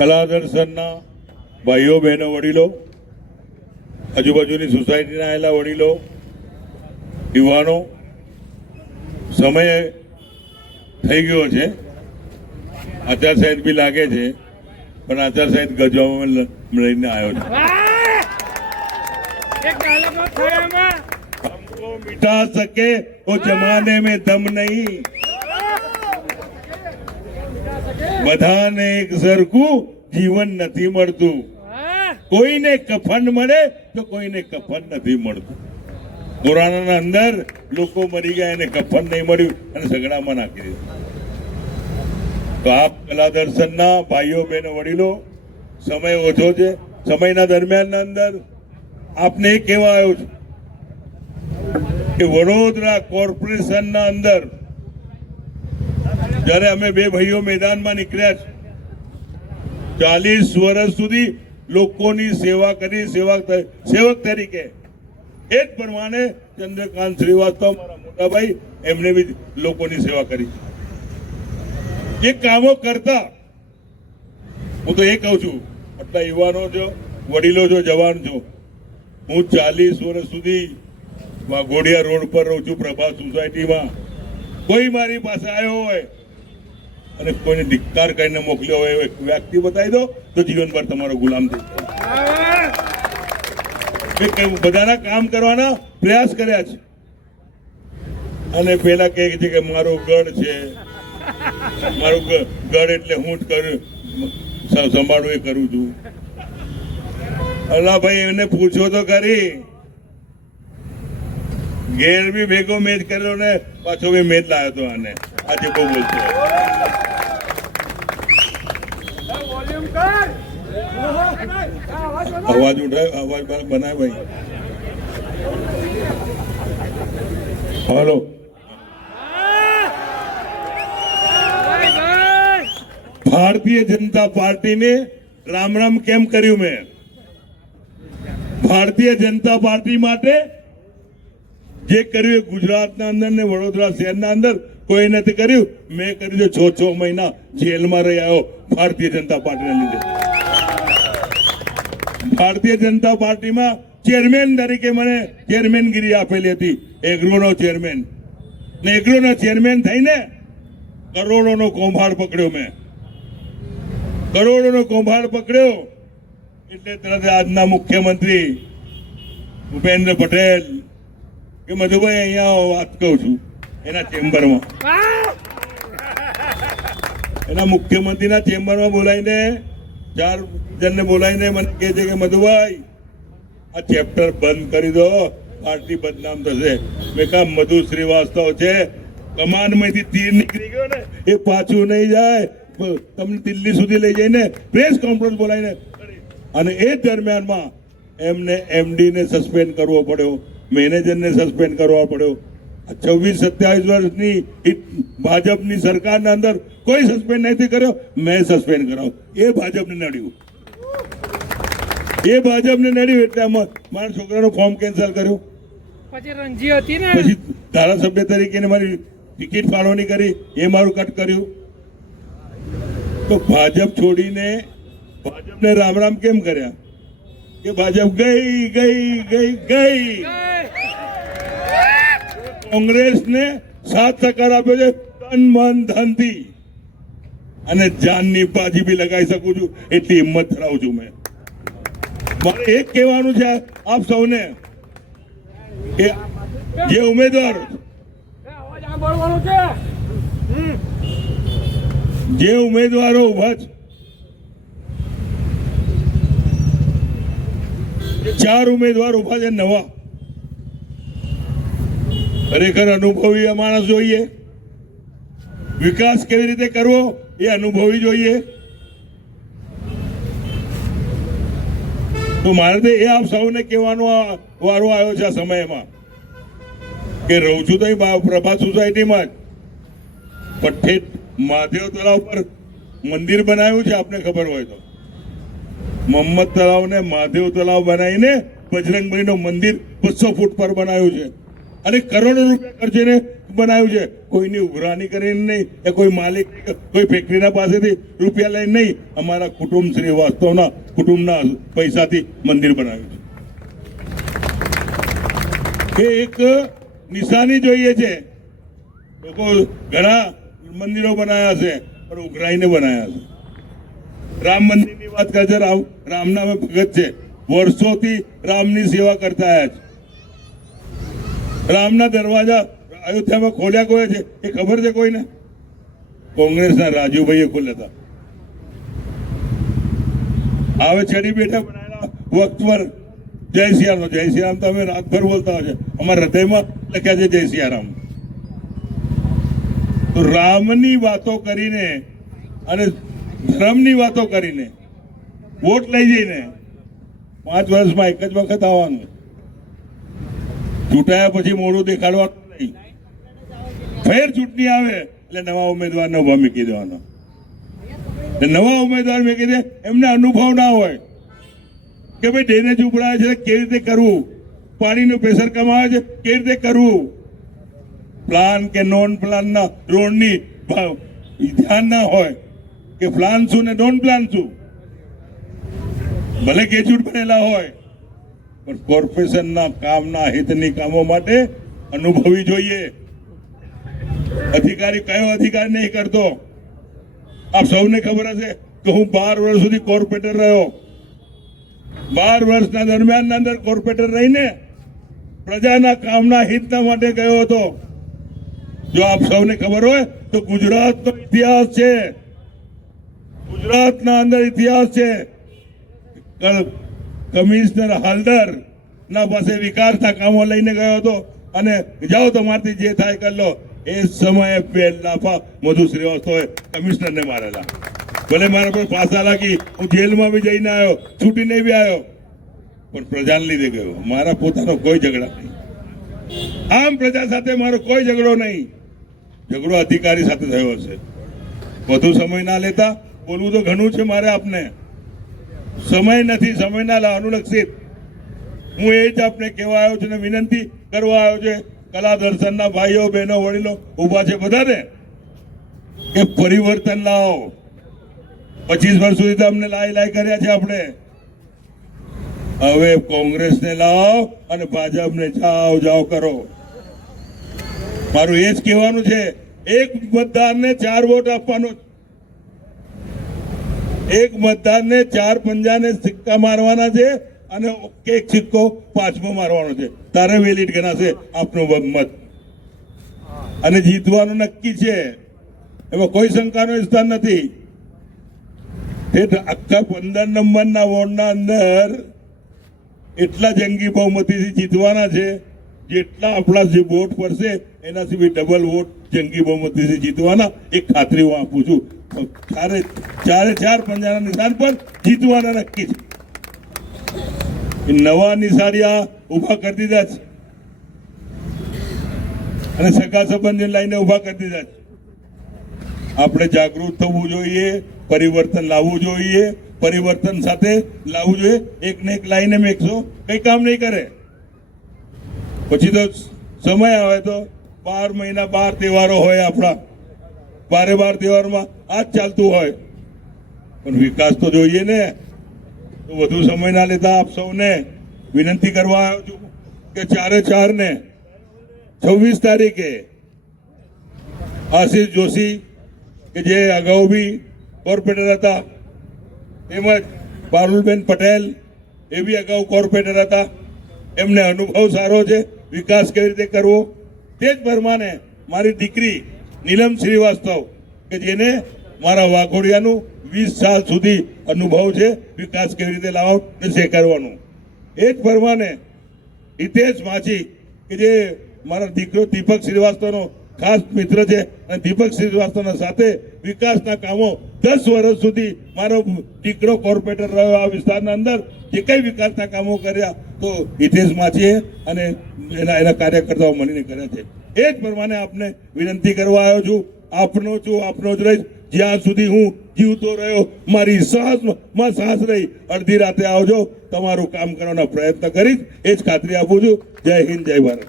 કલા દર્શનના ભાઈઓ બહેનો વડીલો, આજુબાજુની સોસાયટીના આવેલા વડીલો, યુવાનો, સમય થઈ ગયો છે, આચારસંહિતા બી લાગે છે, પણ આચારસંહિતા ગજવામાં લઈને આવ્યો છે। हमको मिटा सके वो जमाने में दम नहीं, બધાને એક સરખું જીવન નથી મળતું, કોઈને કફન મળે તો કોઈને કફન નથી મળતું। પુરાણાના અંદર લોકો મરી ગયા એને કફન નહીં મળ્યું અને સગડામાં નાખી દીધું। તો આપ કલા દર્શનના ભાઈઓ બહેનો વડીલો, સમય ઓછો છે, સમયના દરમિયાનના અંદર આપને એ કહેવા આવ્યો છું કે વડોદરા કોર્પોરેશનના અંદર જ્યારે અમે બે ભાઈઓ મેદાનમાં નીકળ્યા છે, 40 વર્ષ સુધી લોકોની સેવા કરી, સેવક તરીકે એ જ પ્રમાણે ચંદ્રકાંત શ્રીવાસ્તવ મારા મોટા ભાઈ, એમને બી લોકોની સેવા કરી, એ કામો કરતા। હું તો એ કહું છું, આટલા યુવાનો છો, વડીલો છો, જવાન છો, હું 40 વર્ષ સુધી વાઘોડિયા રોડ પર રહું છું, પ્રભાત સોસાયટીમાં। કોઈ મારી પાસે આવ્યો હોય અને કોઈને ધિક્કાર કરીને મોકલ્યો હોય એક વ્યક્તિ બતાવી દો તો જીવનભર તમારો ગુલામ થઈ જાય। બધાના કામ કરવાના પ્રયાસ કર્યા છે, અને પેલા કહે છે કે મારો ગઢ છે, મારું ગઢ એટલે હું જ કરું, સંભાળું એ કરું છું। અલા ભાઈ, એને પૂછો તો કરી, ઘેર બી ભેગો મેચ કર્યો ને પાછો બી મેચ લાવ્યો તો આને, આજે બહુ બોલતો। અવાજ ઉઠાય, અવાજ બનાય ભાઈ, હાલો। ભારતીય જનતા પાર્ટીને રામ રામ કેમ કર્યું મેં? ભારતીય જનતા પાર્ટી માટે જે કર્યું એ ગુજરાતના અંદર ને વડોદરા શહેરના અંદર કોઈ નથી કર્યું, મેં કર્યું છે। 6 મહિના જેલમાં રહી આવ્યો ભારતીય જનતા પાર્ટીના લીધે। ભારતીય જનતા પાર્ટીમાં ચેરમેન તરીકે મને ચેરમેનગીરી આપેલી હતી, એગ્રોનો ચેરમેન, ને એગ્રોનો ચેરમેન થઈને કરોડોનો કૌભાંડ પકડ્યો મેં, કરોડોનો કૌભાંડ પકડ્યો એટલે તરત આજના મુખ્યમંત્રી ભૂપેન્દ્ર પટેલ કે મધુભાઈ અહીંયા વાત કહું છું એના ચેમ્બરમાં, એના મુખ્યમંત્રીના ચેમ્બરમાં બોલાવીને 4 જણને બોલાવીને મને કહે છે કે મધુભાઈ આ ચેપ્ટર બંધ કરી દો, પાર્ટી બદનામ થશે। મેં કહા મધુ શ્રીવાસ્તવ છે, કમાનમાંથી તીર નીકળી ગયો ને એ પાછું નહીં જાય, તમને દિલ્હી સુધી લઈ જઈને પ્રેસ કોન્ફરન્સ બોલાવીને, અને એ દરમિયાનમાં એમને એમડીને સસ્પેન્ડ કરવો પડ્યો, મેનેજરને સસ્પેન્ડ કરવા પડ્યો। 26-27 વર્ષની ભાજપની સરકારના અંદર કોઈ સસ્પેન્ડ નથી કર્યો, મેં સસ્પેન્ડ કરાવ, એ ભાજપને નડ્યું, એ ભાજપને નડ્યું એટલે મારા છોકરાનું ફોર્મ કેન્સલ કર્યું, પછી રણજી હતી ને, પછી ધારાસભ્ય તરીકે મારી ટિકિટ ફાળવણી કરી, એ મારું કટ કર્યું। તો ભાજપ છોડીને ભાજપને રામ રામ કેમ કર્યા કે ભાજપ ગઈ ગઈ ગઈ ગઈ, કોંગ્રેસને 7% આપ્યો છે તન મન ધનથી, અને જાનની બાજી બી લગાવી શકું છું એટલી હિંમત ધરાવું છું મેં। મારે એક કહેવાનું છે આપ સૌને કે જે ઉમેદવારો ઉભા છે, 4 ઉમેદવાર ઉભા છે નવા, ખરેખર અનુભવી માણસ જોઈએ, વિકાસ કેવી રીતે કરવો એ અનુભવી જોઈએ। તો મારે તો એ આપ સૌને કહેવાનો વારો આવ્યો છે આ સમયમાં કે રહું છું તો પ્રભાત સોસાયટીમાં જ, પઠ્ઠેટ મહાદેવ તળાવ પર મંદિર બનાવ્યું છે, આપને ખબર હોય તો, મોહમ્મદ તળાવ ને મહાદેવ તળાવ બનાવીને બજરંગબલીનું મંદિર 200 ફૂટ પર બનાવ્યું છે, અને કરોડો રૂપિયા ખર્ચીને બનાવ્યું છે, કોઈની ઉઘરાણી કરીને નહીં, કે કોઈ માલિક કોઈ ફેક્ટરીના પાસેથી રૂપિયા લઈને નહીં, અમારા કુટુંબ શ્રીવાસ્તવના કુટુંબના પૈસાથી મંદિર બનાવ્યું છે. એ એક નિશાની જોઈએ છે. લોકો ઘણા મંદિરો બનાવ્યા છે પણ ઉઘરાઈને બનાવ્યા છે. રામ મંદિરની વાત કરે છે, રામના અમે ભગત છે, વર્ષોથી રામની સેવા કરતા આવ્યા છે. રામના દરવાજા અયોધ્યામાં ખોલ્યા કોઈ છે એ ખબર છે કોઈને? કોંગ્રેસના રાજુભાઈએ ખોલ્યા હતા. હવે ચડી બેઠા બનાવેલા વખત પર જય સિયારામ. જય સિયારામ તો અમે રાતભર બોલતા હોય છે, અમારા હૃદયમાં લખ્યા છે જય સિયારામ. તો રામની વાતો કરીને અને ધર્મની વાતો કરીને વોટ લઈ જઈને 5 વર્ષમાં એક જ વખત આવવાનું, ચૂંટાયા પછી મોડું દેખાડવાનું નહીં. ફેર ચૂંટણી આવે એટલે નવા ઉમેદવારને ઉભા મૂકી દેવાનો. નવા ઉમેદવાર મૂકી દે, એમને અનુભવ ના હોય કે ભાઈ ડેનેજ ઉપડાવે છે કેવી રીતે કરવું, પાણીનું પ્રેશર કમાવે છે કેવી રીતે કરવું, પ્લાન કે નોન પ્લાનના રોડની ધ્યાન ના હોય કે પ્લાન શું ને નોન પ્લાન શું. ભલે ગ્રેજ્યુએટ બનેલા હોય પણ કોર્પોરેશનના કામના હિતની કામો માટે અનુભવી જોઈએ. અધિકારી કયો અધિકારી નહીં કરતો? આપ સૌને ખબર હશે કે હું 12 વર્ષ સુધી કોર્પોરેટર રહ્યો. 12 વર્ષના દરમિયાન અંદર કોર્પોરેટર રહીને પ્રજાના કામના હિતના માટે ગયો હતો. જો આપ સૌને ખબર હોય તો ગુજરાતનો ઇતિહાસ છે, ગુજરાતના અંદર ઇતિહાસ છે. કમિશનર હાલદર ના પાસે વિકાસના કામો લઈને ગયો હતો અને જાઓ તમારથી જે થાય કરી લો. એ સમયે પહેલા મધુ શ્રીવાસ્તવે કમિશનરને મારેલા. ભલે મારા પર પાસા લાગી, હું જેલમાં બી જઈને આવ્યો, છૂટીને બી આવ્યો, પણ પ્રજાને લીધે ગયો. મારા પોતાનો કોઈ ઝઘડા નહીં. આમ પ્રજા સાથે મારો કોઈ ઝઘડો નહીં. ઝઘડો અધિકારી સાથે થયો હશે. વધુ સમય ના લેતા, બોલવું તો ઘણું છે મારે આપને. સમય નથી, સમય ના અનુલક્ષિત હું એ જ આપને કહેવા આવ્યો છું ને વિનંતી કરવા આવ્યો છે. કલા દર્શનના ભાઈઓ બહેનો વડીલો ઉભા છે બધાને કે પરિવર્તન લાવો. 25 વર્ષ સુધી તો અમને લાઈ કર્યા છે આપણે. હવે કોંગ્રેસને લાવો અને ભાજપને જાઓ કરો. મારું એ જ કહેવાનું છે. એક મતદારને 4 વોટ આપવાનો, એક મતદારને 4 પંજાને સિક્કા મારવાના છે અને એક સિક્કો 5મો મારવાનો છે. તારે વેલિડ ગણાશે આપનો મત અને જીતવાનું નક્કી છે. એમાં કોઈ શંકાનો સ્થાન નથી. આખા 15 નંબરના વોર્ડના અંદર એટલા જંગી બહુમતીથી જીતવાના છે જેટલા આપણા જે વોટ પડશે એનાથી બી ડબલ વોટ જંગી બહુમતીથી જીતવાના. એક ખાતરી હું આપું છું. ચારે પંજાના નિશાન પર જીતવાના નક્કી છે. નવા નિશાળિયા ઉભા કરી દીધા છે અને સગા સંબંધી લાઈને ઉભા કરી દીધા છે. આપણે જાગૃત થવું જોઈએ, પરિવર્તન લાવવું જોઈએ, પરિવર્તન સાથે લાવવું જોઈએ. એકને એક લાઈને મેકશો કઈ કામ નહીં કરે. પછી તો સમય આવે તો 12 મહિના 12 તહેવારો હોય આપણા. 12 તહેવારમાં આ જ ચાલતું હોય. પણ વિકાસ તો જોઈએ ને. તો વધુ સમય ના લેતા આપ સૌને વિનંતી કરવા આવ્યો છું કે 4 ને 26 તારીખે આશીષ જોશી કે જે અગાઉ બી કોર્પોરેટર હતા, તેમજ પારુલબેન પટેલ એ બી અગાઉ કોર્પોરેટર હતા, એમને અનુભવ સારો છે વિકાસ કેવી રીતે કરવો. તે જ પ્રમાણે મારી દીકરી નીલમ શ્રીવાસ્તવ કે જેને મારા વાઘોડિયાનું 20 સાલ સુધી અનુભવ છે વિકાસ કેવી રીતે લાવવાનો છે કરવાનું. એ જ પ્રમાણે હિતેશ માછી કે જે મારા દીકરો દીપક શ્રીવાસ્તવનો ખાસ મિત્ર છે અને દીપક શ્રીવાસ્તવના સાથે વિકાસના કામો 10 વર્ષ સુધી મારો દીકરો કોર્પોરેટર રહ્યો. આ વિસ્તારના અંદર જે કઈ વિકાસના કામો કર્યા તો હિતેશ માછીએ અને એના કાર્યકર્તાઓ મળીને કર્યા છે. એ જ પ્રમાણે આપને વિનંતી કરવા આવ્યો છું. આપનો જ રહીશ જ્યાં સુધી હું જીવતો રહ્યો. મારી સાહસમાં સાહસ રહી. અડધી રાતે આવજો, તમારું કામ કરવાનો પ્રયત્ન કરીશ. એ જ ખાતરી આપું છું. જય હિન્દ, જય ભારત.